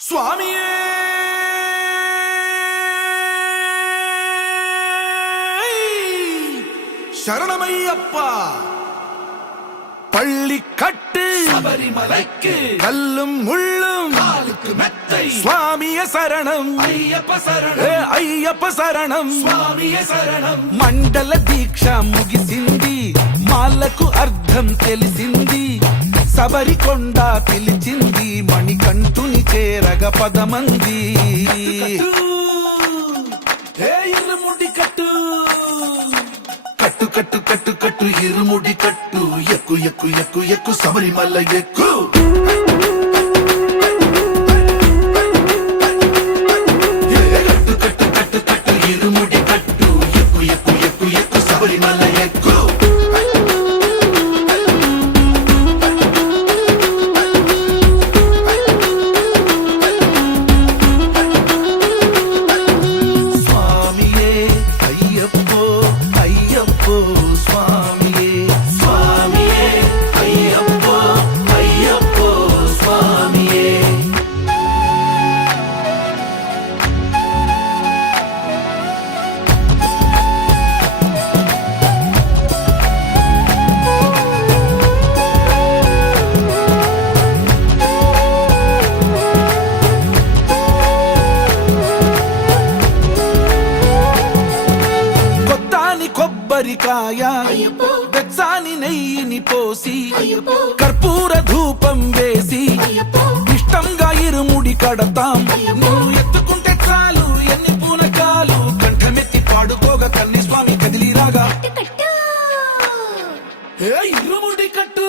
சுவாமியே சரணமையப்பா. பள்ளி கட்டு சபரிமலைக்கு கல்லும் முள்ளும் காலுக்கு மெத்தை. சுவாமிய சரணம் ஐயப்ப சரணம் అయ్యప్ప శరణం స్వామియే శరణం. మండల దీక్ష ముగిసింది, మాలకు అర్థం తెలిసింది, శబరికొండ పిలిచింది, మణికంఠుని చేరగ పదమంది. ఇరుముడి కట్టు కట్టు కట్టు కట్టు కట్టు ఇరుముడి కట్టు, ఎక్కు ఎక్కు ఎక్కు ఎక్కు శబరిమల ఎక్కు. కట్టు కట్టు కట్టు కట్టు ఇరుముడి కట్టు, ఎక్కు ఎక్కు ఎక్కు ఎక్కు శబరిమల ఎక్కు. స్వామియే అయ్యప్పో అయ్యప్పో స్వామియే, స్వామియే అయ్యప్పో అయ్యప్పో స్వామియే. కొత్తాని కొబ్బరికాయ వెచ్చాని నెయ్యిని పోసి, కర్పూర ధూపం వేసి, ఇష్టంగా ఇరుముడి కడతాం. నువ్వు ఎత్తుకుంటే చాలు ఎన్ని పూనకాలు, కంఠమెత్తి పాడుకోగా కన్ని స్వామి కదిలిరాగా. ఇరుముడి కట్టు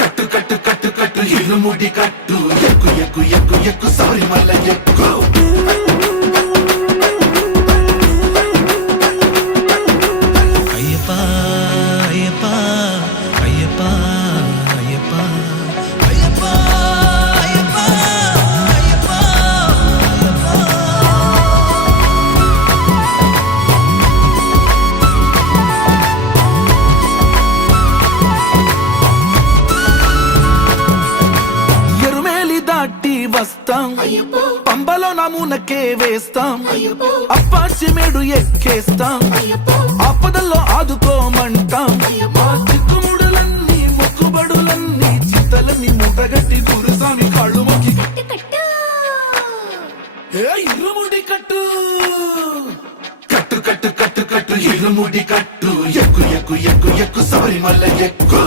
కట్టు కట్టు కట్టు కట్టు ఇరుముడి కట్టు, ఎక్కు ఎక్కు ఎక్కు ఎక్కు శబరిమల ఎక్కు. అయ్యప్ప అయ్యప్ప అయ్యప్ప అయ్యప్ప అయ్యప్ప అయ్యప్ప అయ్యప్ప ఎరుమేలి దాటి వస్తాం, పంబలో నమూనకే వేస్తాం, అప్పాచిమేడు ఎక్కేస్తాం, ఆపదల్లో ఆదుకోమంటాం. మా చిక్కుముడులన్నీ మొక్కుబడులన్నీ చింతలన్నీ మూటగట్టి గురుస్వామి కాళ్ళు మొక్కి ఇరుముడి కట్టు కట్టు కట్టు కట్టు కట్టు ఇరుముడి కట్టు, ఎక్కు ఎక్కు ఎక్కు ఎక్కు శబరిమల ఎక్కు.